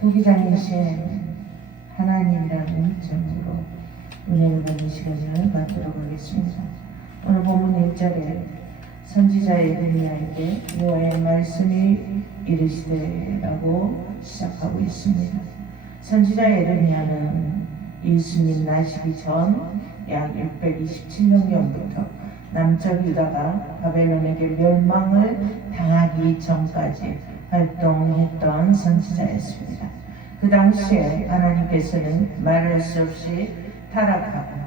도기장이신 하나님이라는 점으로 은혜를 받는 시간을 갖도록 하겠습니다. 오늘 본문 1절에 선지자 예레미야에게 여호와의 말씀이 이르시되라고 시작하고 있습니다. 선지자 예레미야는 예수님 나시기 전 약 627년경부터 남쪽 유다가 바벨론에게 멸망을 당하기 전까지 활동했던 선지자였습니다. 그 당시에 하나님께서는 말할 수 없이 타락하고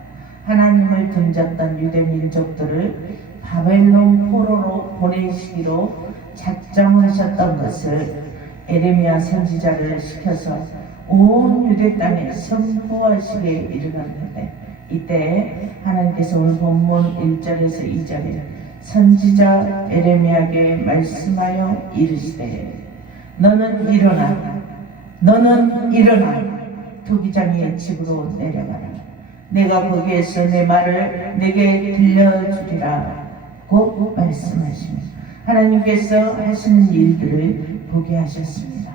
하나님을 등졌던 유대 민족들을 바벨론 포로로 보내시기로 작정하셨던 것을 예레미야 선지자를 시켜서 온 유대 땅에 선포하시게 이르렀는데, 이때 하나님께서 오늘 본문 1절에서 2절에 선지자 예레미야에게 말씀하여 이르시되 너는 일어나 도기장의 집으로 내려가라. 내가 거기에서 내 말을 내게 들려주리라고 말씀하십니다. 하나님께서 하시는 일들을 보게 하셨습니다.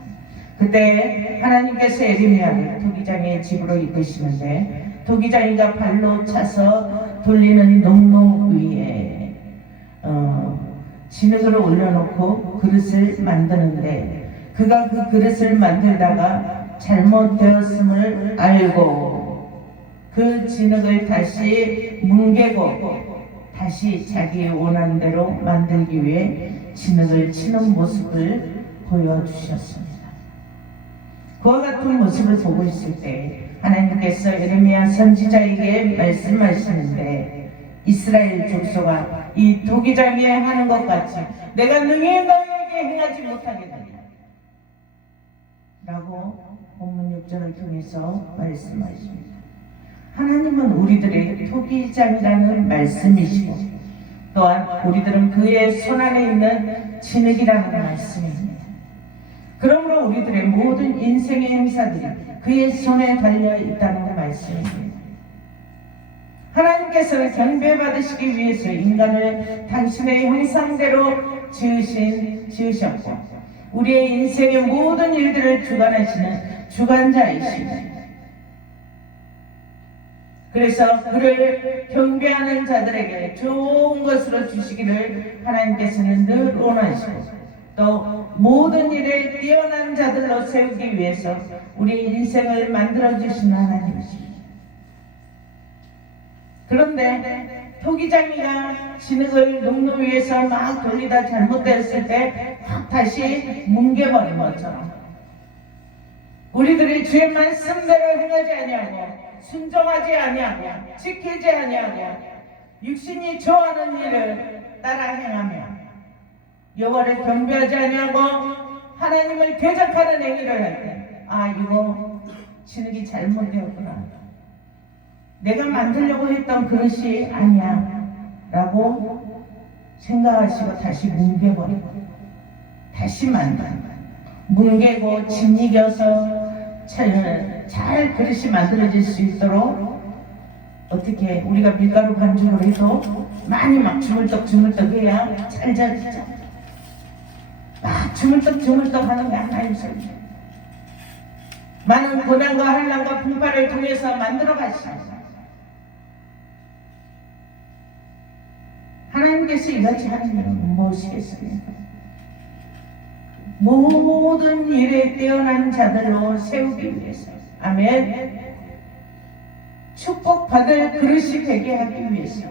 그때 하나님께서 예레미야를 도기장의 집으로 이끄시는데, 도기장이가 발로 차서 돌리는 농로 위에 진흙을 올려놓고 그릇을 만드는데, 그가 그 그릇을 만들다가 잘못되었음을 알고 그 진흙을 다시 뭉개고 다시 자기 원하는 대로 만들기 위해 진흙을 치는 모습을 보여주셨습니다. 그와 같은 모습을 보고 있을 때 하나님께서 예레미야 선지자에게 말씀하시는데, 이스라엘 족속아, 이 도기장이 하는 것 같이 내가 능히 너에게 행하지 못하겠느냐 라고 본문 6절을 통해서 말씀하십니다. 하나님은 우리들의 토기장이라는 말씀이시고, 또한 우리들은 그의 손안에 있는 진흙이라는 말씀입니다. 그러므로 우리들의 모든 인생의 행사들이 그의 손에 달려 있다는 말씀입니다. 하나님께서는 경배받으시기 위해서 인간을 당신의 형상대로 지으셨고, 우리의 인생의 모든 일들을 주관하시는 주관자이십니다. 그래서 그를 경배하는 자들에게 좋은 것으로 주시기를 하나님께서는 늘 원하시고, 또 모든 일에 뛰어난 자들로 세우기 위해서 우리 인생을 만들어주시는 하나님이십니다. 그런데 토기장이가 진흙을 농로 위에서 막 돌리다 잘못됐을 때 확 다시 뭉개버린 것처럼 우리들이 주의 말씀대로 행하지 아니하고 순종하지 아니하고 지키지 아니하고 육신이 좋아하는 일을 따라 행하며 여호와를 경배하지 아니하고 하나님을 대적하는 행위를 할 때, 아, 이거 진흙이 잘못되었구나, 내가 만들려고 했던 그릇이 아니야 라고 생각하시고 다시 뭉개버리고 다시 뭉개고 짓이겨서 잘 그릇이 만들어질 수 있도록, 어떻게 우리가 밀가루 반죽을 해도 많이 막 주물떡 해야 잘 자르죠. 막 주물떡 하는 게 하나님 소리죠. 많은 고난과 환난과 분파를 통해서 만들어 가십니다. 하나님께서 이같이 하는 일은 무엇이겠습니까? 모든 일에 뛰어난 자들로 세우기 위해서, 아멘, 축복받을 그릇이 되게 하기 위해서,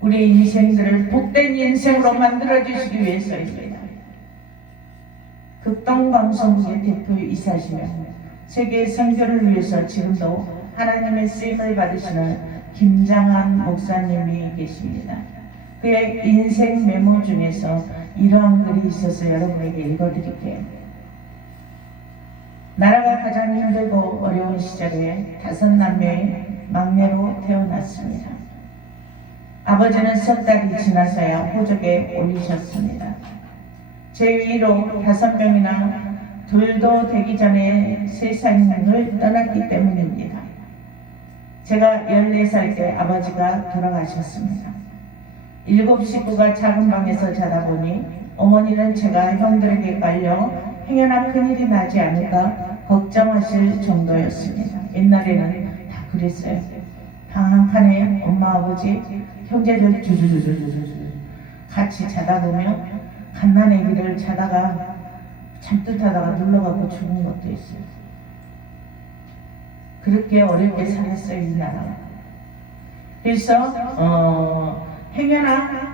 우리 인생들을 복된 인생으로 만들어주시기 위해서입니다. 극동방송국의 대표이사시며 세계 선교를 위해서 지금도 하나님의 쓰임을 받으시는 김장한 목사님이 계십니다. 그의 인생 메모 중에서 이러한 글이 있어서 여러분에게 읽어드릴게요. 나라가 가장 힘들고 어려운 시절에 5남매의 막내로 태어났습니다. 아버지는 석 달이 지나서야 호적에 올리셨습니다. 제 위로 5명이나 둘도 되기 전에 세상을 떠났기 때문입니다. 제가 14살 때 아버지가 돌아가셨습니다. 7 식구가 작은 방에서 자다 보니 어머니는 제가 형들에게 깔려 행여나 큰일이 나지 않을까 걱정하실 정도였습니다. 옛날에는 다 그랬어요. 방 한 칸에 엄마, 아버지, 형제들 주주주주주주 같이 자다 보면 갓난아기를 자다가 잠들 타다가 눌러갖고 죽은 것도 있어요. 그렇게 어렵게 살았어요, 이 나라. 그래서 행여나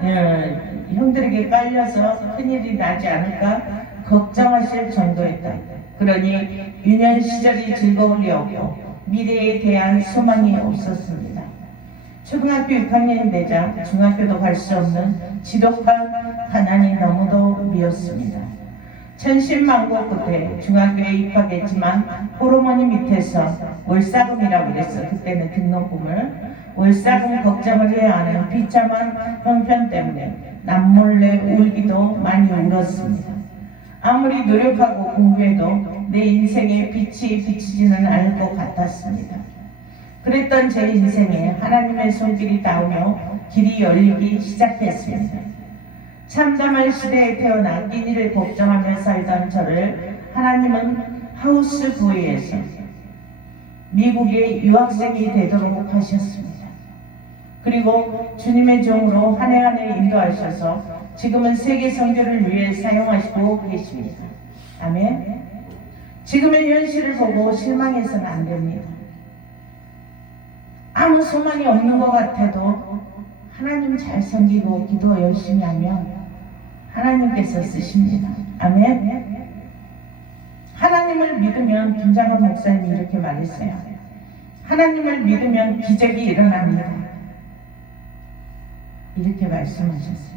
형들에게 깔려서 큰일이 나지 않을까 걱정하실 정도였다. 그러니 유년 시절이 즐거울 리 없고 미래에 대한 소망이 없었습니다. 초등학교 6학년이 되자 중학교도 갈 수 없는 지독한 가난이 너무도 미웠습니다. 천신만고 끝에 중학교에 입학했지만 호르몬이 밑에서 월사금이라고 그랬어. 그때는 등록금을 월사금 걱정을 해야 하는 비참한 형편 때문에 남몰래 울기도 많이 울었습니다. 아무리 노력하고 공부해도 내 인생에 빛이 비치지는 않을 것 같았습니다. 그랬던 제 인생에 하나님의 손길이 닿으며 길이 열리기 시작했습니다. 참담한 시대에 태어나 끼니를 걱정하며 살던 저를 하나님은 하우스부에서 미국의 유학생이 되도록 하셨습니다. 그리고 주님의 종으로 한 해 한 해 인도하셔서 지금은 세계 선교를 위해 사용하시고 계십니다. 아멘. 지금의 현실을 보고 실망해서는 안 됩니다. 아무 소망이 없는 것 같아도 하나님 잘 섬기고 기도 열심히 하면 하나님께서 쓰십니다. 아멘. 하나님을 믿으면 김장건 목사님이 이렇게 말했어요. 하나님을 믿으면 기적이 일어납니다. 이렇게 말씀하셨어요.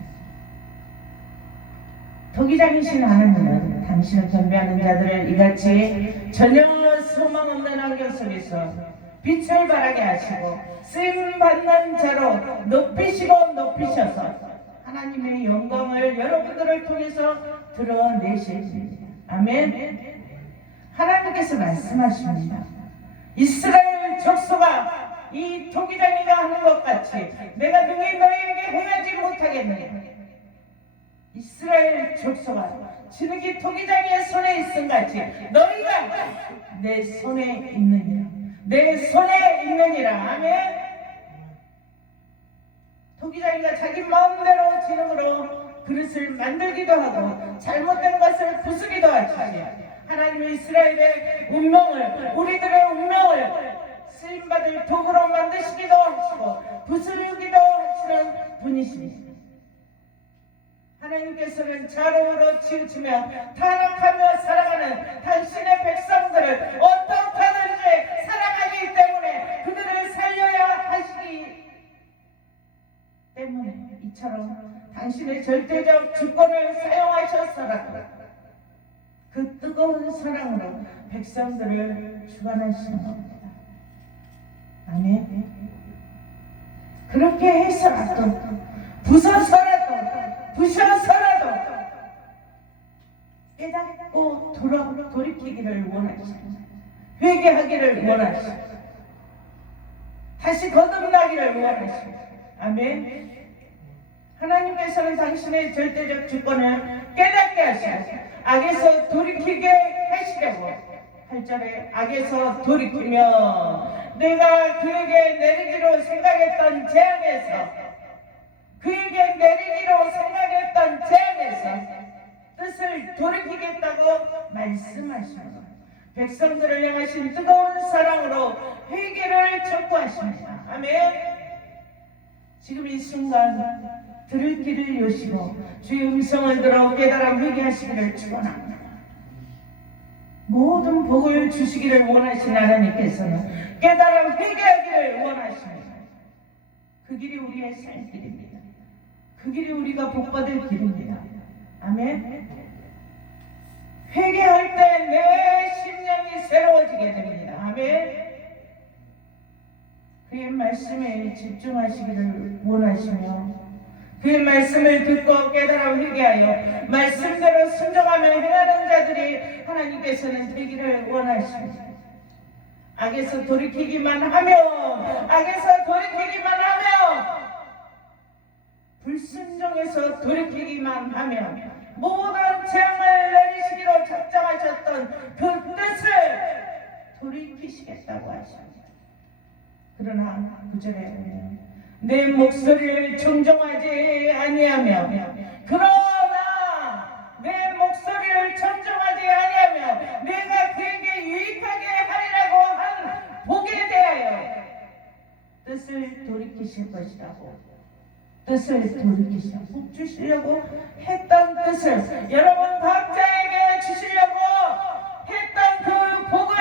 토기장이신 하나님은 당신을 경배하는 자들을 이같이 전혀 소망 없는 환경 속에서 빛을 발하게 하시고 쓰임받는 자로 높이시고 높이셔서 하나님의 영광을 여러분들을 통해서 드러내십니다. 아멘. 하나님께서 말씀하십니다. 이스라엘 족속아, 이 토기장이가 하는 것 같이 내가 능히 너희에게 행하지 못하겠느냐. 이스라엘 족속아, 지극히 토기장이의 손에 있음 같이 너희가 내 손에 있느니라. 내 손에 있느니라. 아멘. 토기장이가 자기 마음대로 지능으로 그릇을 만들기도 하고 잘못된 것을 부수기도 하시며 하나님의 이스라엘의 운명을, 우리들의 운명을 쓰임받을 도구로 만드시기도 하시고 부수기도 하시는 분이십니다. 하나님께서는 자로우로 치우치며 타락하며 살아가는 당신의 백성들을 어떻게 하든지 살아가기 때문에 그들을 살려야 하시기 때문에 이처럼 당신의 절대적 주권을 사용하셨더라도 그 뜨거운 사랑으로 백성들을 주관하시는 겁니다. 아멘. 그렇게 해서라도 부서서라도 부셔서라도 깨닫고 돌이키기를 원하십니다. 회개하기를 원하십니다. 다시 거듭나기를 원하십니다. 아멘. 하나님께서는 당신의 절대적 주권을 깨닫게 하시고 악에서 돌이키게 하시려고 8절에 악에서 돌이키며 내가 그에게 내리기로 생각했던 재앙에서 그에게 내리기로 생각했던 재앙에서 뜻을 돌이키겠다고 말씀하십니다. 백성들을 향하신 뜨거운 사랑으로 회개를 촉구하십니다. 아멘. 지금 이 순간 들을 길을 여시고 주의 음성을 들어 깨달아 회개하시기를 축원합니다. 모든 복을 주시기를 원하신 하나님께서는 깨달아 회개하기를 원하십니다. 그 길이 우리의 살 길입니다. 그 길이 우리가 복받을 길입니다. 아멘. 회개할 때 내 심령이 새로워지게 됩니다. 아멘. 그의 말씀에 집중하시기를 원하시며 그의 말씀을 듣고 깨달아 회개하여 말씀대로 순종하며 행하는 자들이 하나님께서는 되기를 원하십니다. 악에서 돌이키기만 하며 악에서 돌이키기만 하며 불순종에서 돌이키기만 하면 모든 재앙을 내리시기로 작정하셨던 그 뜻을 돌이키시겠다고 하십니다. 그러나 9절에 내 목소리를 청종하지 아니하며, 그러나 내 목소리를 청종하지 아니하며 내가 그에게 유익하게 하리라고 한 복에 대하여 뜻을 돌이키실 것이라고, 뜻을 돌이키시고 복 주시려고 했던 뜻을 여러분 각자에게 주시려고 했던 그 복을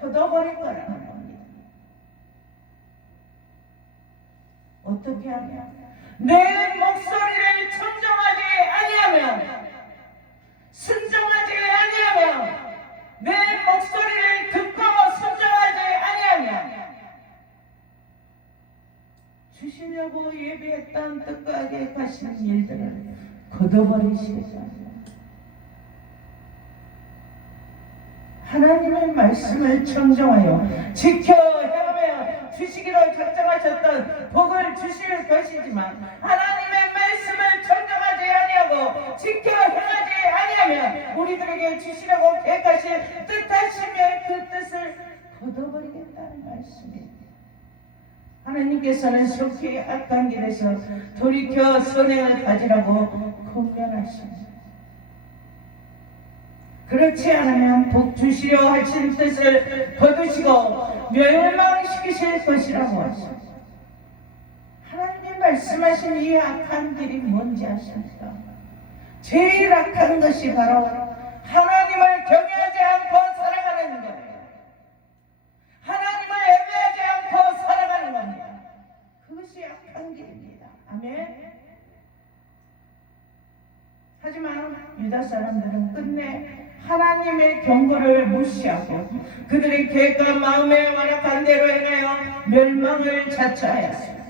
걷어버릴 거라는 겁니다. 어떻게 하면 내 목소리를 청정하지 아니하면, 순종하지 아니하면, 내 목소리를 듣고 순종하지 아니하면 주시려고 예비했던 뜻과 계획하시는 일들을 걷어버리시겠다. 하나님의 말씀을 청정하여 지켜 행하며 주시기로 작정하셨던 복을 주실 것이지만, 하나님의 말씀을 청정하지 아니하고 지켜 행하지 아니하면 우리들에게 주시려고 계획하신 뜻하시면 그 뜻을 걷어버리겠다는 말씀입니다. 하나님께서는 속히 악한 길에서 돌이켜 선행을 가지라고 권면하십니다. 그렇지 않으면 복 주시려 하신 뜻을 거두시고 멸망시키실 것이라고 하십니다. 하나님이 말씀하신 이 악한 길이 뭔지 아십니까? 제일 악한 것이 바로 하나님을 경외하지 않고 살아가는 거예요. 하나님을 예배하지 않고 살아가는 겁니다. 그것이 악한 길입니다. 아멘. 하지만 유다 사람들은 끝내 하나님의 경고를 무시하고 그들의 계획과 마음에 완악한 대로 행하여 멸망을 자처하였습니다.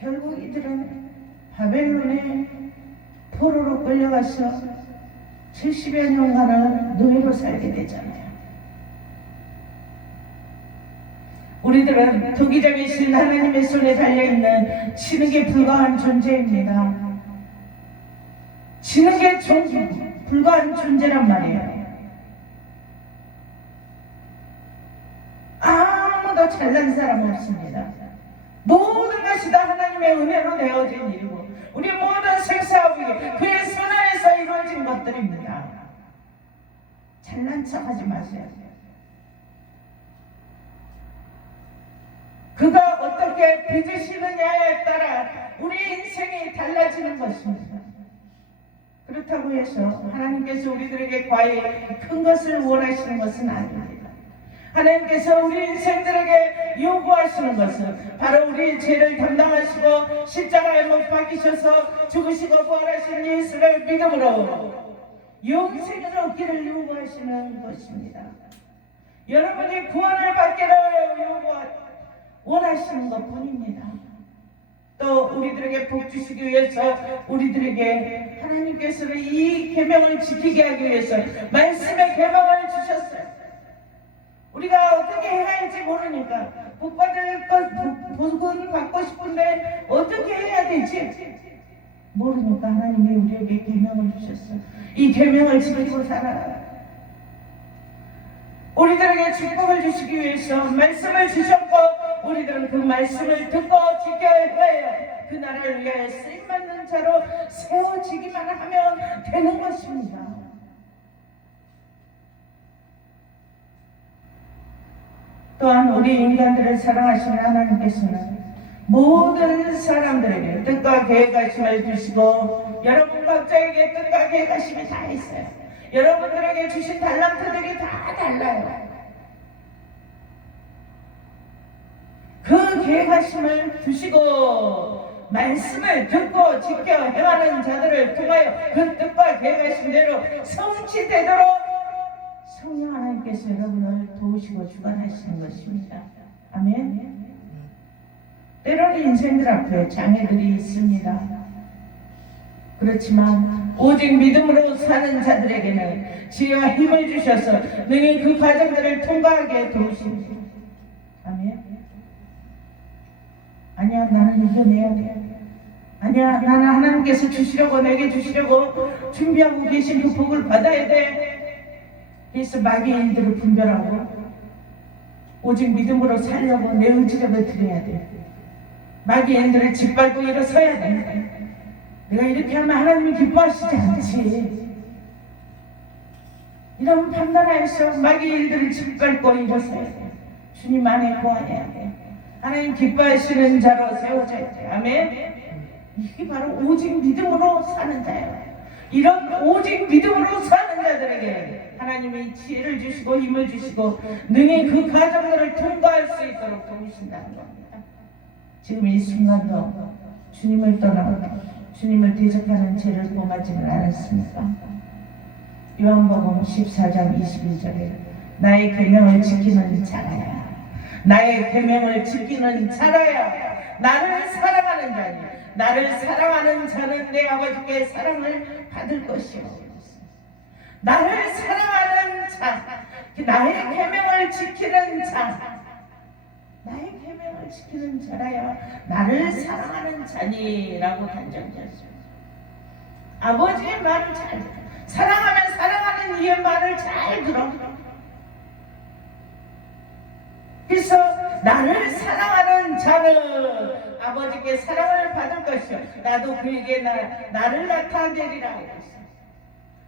결국 이들은 바벨론의 포로로 끌려가서 70여 년간을 노예로 살게 되잖아요. 우리들은 도기적이신 하나님의 손에 달려있는 치는게 불과한 존재입니다. 치는게 불과한 존재란 말이에요. 아무도 잘난 사람 없습니다. 모든 것이 다 하나님의 은혜로 되어진 일이고 우리 모든 생사하고 그의 손 안에서 이루어진 것들입니다. 잘난 척하지 마세요. 그가 어떻게 빚으시느냐에 따라 우리 인생이 달라지는 것입니다. 그렇다고 해서 하나님께서 우리들에게 과히 큰 것을 원하시는 것은 아닙니다. 하나님께서 우리 인생들에게 요구하시는 것은 바로 우리 죄를 담당하시고 십자가에 못 박히셔서 죽으시고 부활하신 예수를 믿음으로 영생을 얻기를 요구하시는 것입니다. 여러분이 구원을 받기를 원하시는 것뿐입니다. 또 우리들에게 복 주시기 위해서 우리들에게 하나님께서는 이 계명을 지키게 하기 위해서 말씀의 계명을 주셨어요. 우리가 어떻게 해야 할지 모르니까 복 받을 것, 복은 받고 싶은데 어떻게 해야 되지? 모르니까 하나님이 우리에게 계명을 주셨어요. 이 계명을 지키고 살아라. 우리들에게 축복을 주시기 위해서 말씀을 주셨고 우리들은 그 말씀을 듣고 지켜야 해요. 그 나라를 위하여 쓰임받는 자로 세워지기만 하면 되는 것입니다. 또한 우리 인간들을 사랑하시는 하나님께서는 모든 사람들에게 뜻과 계획하심을 주시고 여러분 각자에게 뜻과 계획하심이 다 있어요. 여러분들에게 주신 달란트들이 다 달라요. 그 계획하심을 주시고 말씀을 듣고 지켜 행하는 자들을 통하여 그 뜻과 계획하심대로 성취되도록 성령 하나님께서 여러분을 도우시고 주관하시는 것입니다. 아멘. 때로는 인생들 앞에 장애들이 있습니다. 그렇지만 오직 믿음으로 사는 자들에게는 지혜와 힘을 주셔서 능히 그 과정들을 통과하게 도우십니다. 아멘. 아니야, 나는 이겨내야 돼. 아니야, 나는 하나님께서 주시려고, 내게 주시려고 준비하고 계신 그 복을 받아야 돼. 그래서 마귀의 일들을 분별하고 오직 믿음으로 살려고 내 의지력을 드려야 돼. 마귀의 일들을 짓밟고 일어서야 돼. 내가 이렇게 하면 하나님이 기뻐하시지 않지. 이런 판단하여서 마귀의 일들을 짓밟고 일어서야 돼. 주님 안에 구하여야 돼. 하나님 기뻐하시는 자로 세워져야 돼. 아멘. 이게 바로 오직 믿음으로 사는 자예요. 이런 오직 믿음으로 사는 자들에게 하나님이 지혜를 주시고 힘을 주시고 능히 그 과정들을 통과할 수 있도록 도우신다는 겁니다. 지금 이 순간도 주님을 떠나고 주님을 대적하는 죄를 범하지는 않았습니까? 요한복음 14장 21절에 나의 계명을 지키는 자라야, 나의 계명을 지키는 자라야 나를 사랑하는 자니, 나를 사랑하는 자는 내 아버지께 사랑을 받을 것이요. 나를 사랑하는 자, 나의 계명을 지키는 자, 나의 계명을 지키는 자라야 나를 사랑하는 자니라고 단정지었습니다. 아버지의 말을 잘 들어. 사랑하면 사랑하는 이의 말을 잘 들어. 그래서 나를 사랑하는 자는 아버지께 사랑을 받을 것이요 나도 그에게 나를 나타내리라 하였어.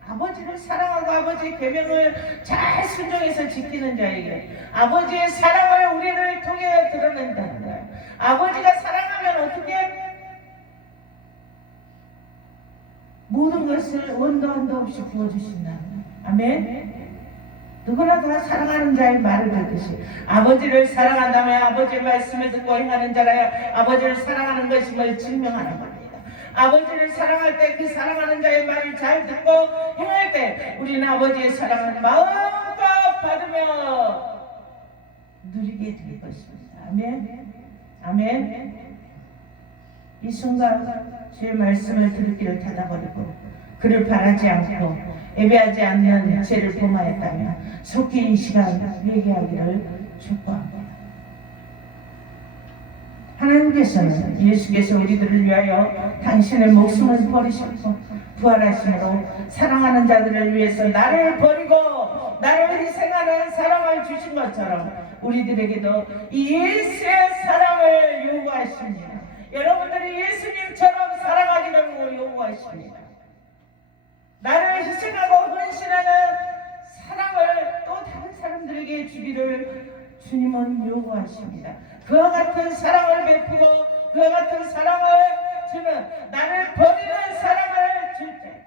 아버지를 사랑하고 아버지의 계명을 잘 순종해서 지키는 자에게 아버지의 사랑을 우리를 통해 드러낸다는 거야. 아버지가 사랑하면 어떻게? 모든 것을 원도 한도 없이 부어주신다. 아멘. 누구나 다 사랑하는 자의 말을 듣듯이 아버지를 사랑한다면 아버지의 말씀을 듣고 행하는 자라야 아버지를 사랑하는 것임을 증명하는 겁니다. 아버지를 사랑할 때 그 사랑하는 자의 말을 잘 듣고 행할 때 우리는 아버지의 사랑을 마음껏 받으며 누리게 될 것입니다. 아멘. 아멘. 이 순간 주의 말씀을 들을 길을 닫아버리고 그를 바라지 않고 예배하지 않는 죄를 범하였다면 속히 이 시간 회개하기를 축복합니다. 하나님께서는 예수께서 우리들을 위하여 당신의 목숨을 버리셨고 부활하심으로 사랑하는 자들을 위해서 나를 버리고 나를 희생하는 사랑을 주신 것처럼 우리들에게도 이 예수의 사랑을 요구하십니다. 여러분들이 예수님처럼 살아가기를 요구하십니다. 나를 희생하고 헌신하는 사랑을 또 다른 사람들에게 주기를 주님은 요구하십니다. 그와 같은 사랑을 베푸고 그와 같은 사랑을 주는 나를 버리는 사랑을 줄 때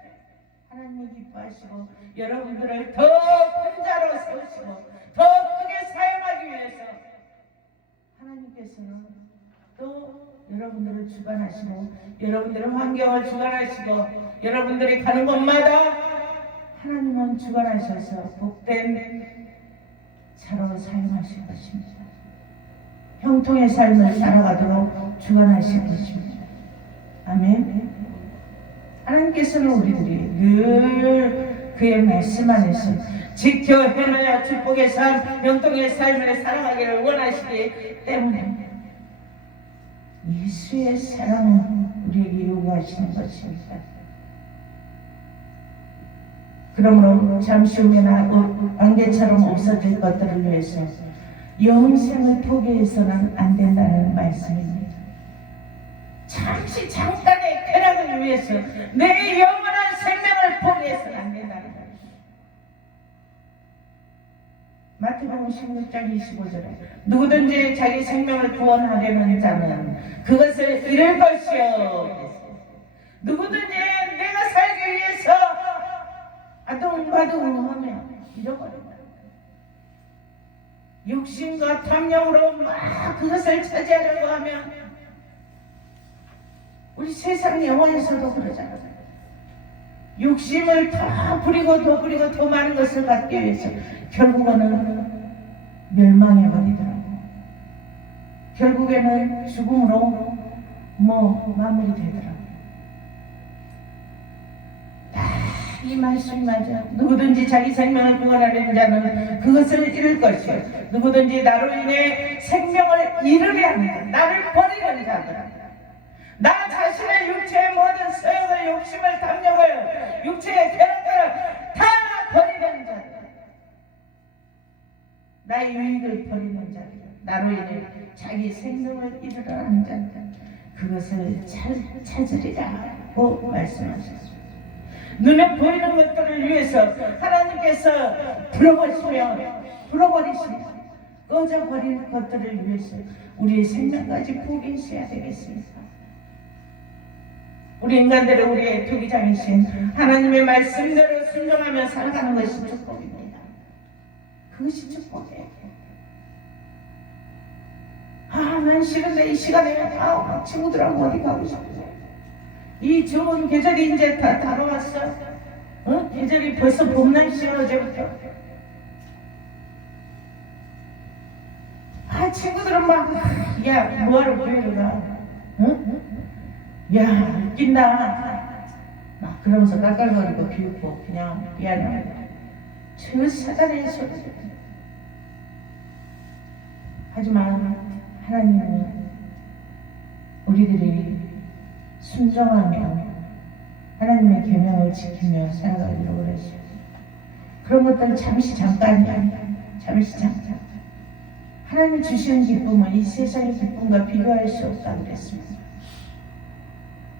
하나님이 기뻐하시고 여러분들을 더 큰 자로 세우시고 더 크게 사용하기 위해서 하나님께서는 또 여러분들을 주관하시고 여러분들의 환경을 주관하시고 여러분들이 가는 곳마다 하나님은 주관하셔서 복된 자로 사용하실 것입니다. 형통의 삶을 살아가도록 주관하실 것입니다. 아멘. 하나님께서는 우리들이 늘 그의 말씀 안에서 지켜 행하여 축복의 삶, 형통의 삶을 살아가기를 원하시기 때문에 예수의 사랑을 우리에게 요구하시는 것입니다. 그러므로 잠시 후면 안개처럼 없어질 것들을 위해서 영생을 포기해서는 안 된다는 말씀입니다. 잠시 잠깐의 쾌락을 위해서 내 영원한 생명을 포기해서는 안 된다는 말입니다. 마태복음 16장 25절에 누구든지 자기 생명을 구원하려는 자는 그것을 잃을 것이요 누구든지 내가 살기 위해서 아둥바둥하며 잃어버린다. 욕심과 탐욕으로 막 그것을 차지하려고 하면 우리 세상 영화에서도 그러잖아요. 욕심을 더 부리고 더 부리고 더 많은 것을 갖기 위해서 결국에는 멸망해버리더라고. 결국에는 죽음으로 마무리되더라고. 이 말씀이 맞아. 누구든지 자기 생명을 구원하려는 자는 그것을 잃을 것이요 누구든지 나로 인해 생명을 잃으려 합니다. 나를 버리는 자들은 나 자신의 육체의 모든 소욕을, 욕심을, 탐욕을, 육체의 쾌락을 다 버리는 자들, 나의 유익을 버리는 자들, 나로 인해 자기 생명을 잃으라는 자들, 그것을 찾으리라고 말씀하셨습니다. 눈에 보이는 것들을 위해서 하나님께서 불어버리시며 꺼져버릴 것들을 위해서 우리의 생명까지 포기해야 되겠습니다. 우리 인간들은 우리의 토기장이신 하나님의 말씀대로 순종하며 살아가는 것이 축복입니다. 그것이 축복이에요. 난 싫은데 이 시간에 친구들하고 어디 가고 싶어. 이 좋은 계절이 이제 다 다가왔어. 계절이 벌써 봄 날씨야. 어제부터. 친구들은 막 야 뭐하러 교회를 가? 야 웃긴다. 막 그러면서 깔깔거리고 비웃고 그냥 미안해. 저 사단의 소리. 하지만 하나님은 우리들이 순종하며 하나님의 계명을 지키며 살아가기로 그러시오. 그런 것들은 잠시 잠깐이야. 잠시 잠깐. 하나님이 주시는 기쁨은 이 세상의 기쁨과 비교할 수 없다고 그랬습니다.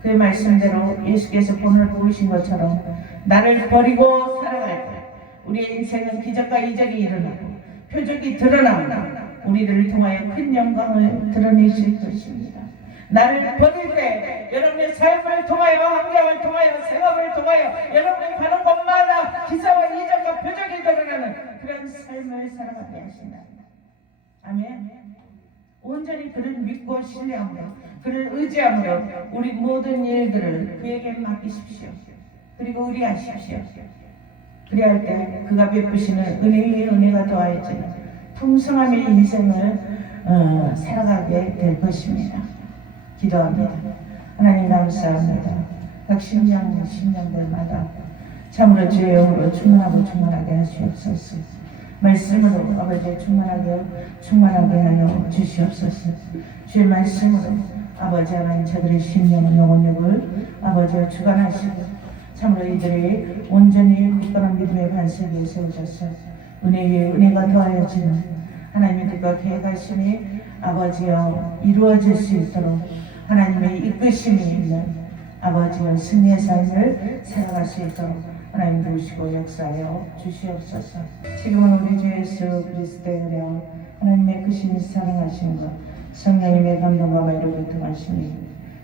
그의 말씀대로 예수께서 본을 보이신 것처럼 나를 버리고 살아갈 때 우리의 인생은 기적과 이적이 일어나고 표적이 드러나고 우리들을 통하여 큰 영광을 드러내실 것입니다. 나를 버릴 때 여러분의 삶을 통하여, 환경을 통하여, 생업을 통하여 여러분이 가는 곳마다 기사와 이적과 표적이 드러나는 그런 삶을 살아가게 하신다. 아멘. 온전히 그를 믿고 신뢰함으로, 그를 의지함으로 우리 모든 일들을 그에게 맡기십시오. 그리고 의리하십시오. 그리할 때 그가 베푸시는 은혜 위에 은혜가 더하여지는 풍성함의 인생을 살아가게 될 것입니다. 기도합니다. 하나님 감사합니다. 각 신령들마다 참으로 주의 영으로 충만하고 충만하게 하시옵소서. 말씀으로 아버지 충만하게 하여 주시옵소서. 주의 말씀으로 아버지 하나님 저들의 심령 영혼력을 아버지와 주관하시고 참으로 이들이 온전히 굳건한 믿음의 반석에 세우셔서 은혜 위에 은혜가 더하여지는 하나님의 뜻과 계획하심이 아버지여 이루어질 수 있도록 하나님의 이끄심이 있는 아버지여 승리의 삶을 살아갈 수 있도록 하나님 도우시고 역사하여 주시옵소서. 지금은 우리 주 예수 그리스도의 은혜와 하나님의 크신 사랑하심과 성령님의 감동과 위로를 통하시니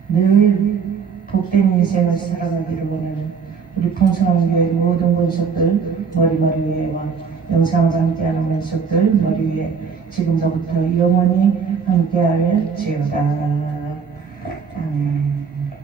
늘 복된 인생을 살아가기를 원하는 우리 풍성한 교회 모든 권속들 머리 위에와 영상과 함께하는 권속들 머리 위에 지금서부터 영원히 함께할지어다.